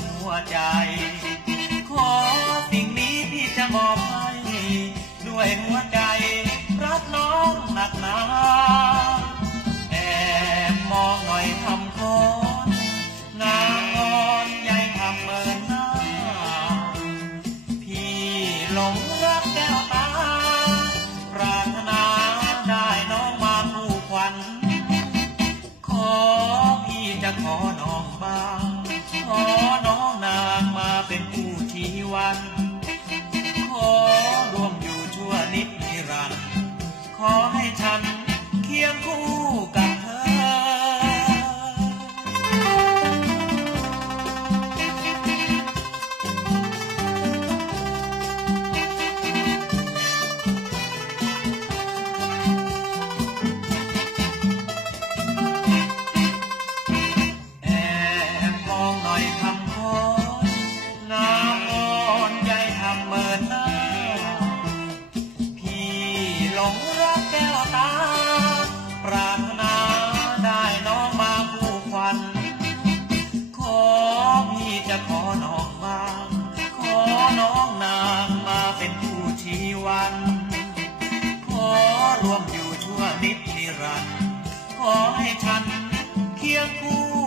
หัวใจขอสิ่งนี้พี่จะมอบให้ด้วยหัวใจรักน้องหนักหนาแอบมองหน่อยทำคนงามงอนใหญ่ทำเมินหน้าพี่หลงรักแก้วตาปรารถนาได้น้องมาคู่ขวัญขอพี่จะขอน้องบ้างขอน้องนางมาเป็นคู่ชีวันขอร่วมอยู่ชั่วนิรันดร์ขอให้ฉันเคียงคู่กับเธอแอบมองหน่อยคำของามงอนใหญ่ทำเมินหน้าพี่หลงรักแก้วตาปรารถนาได้น้องมาคู่ขวัญขอพี่จะขอน้องบ้างขอน้องนางมาเป็นคู่ชีวันขอร่วมอยู่ชั่วนิรันดร์ขอให้ฉันเคียงคู่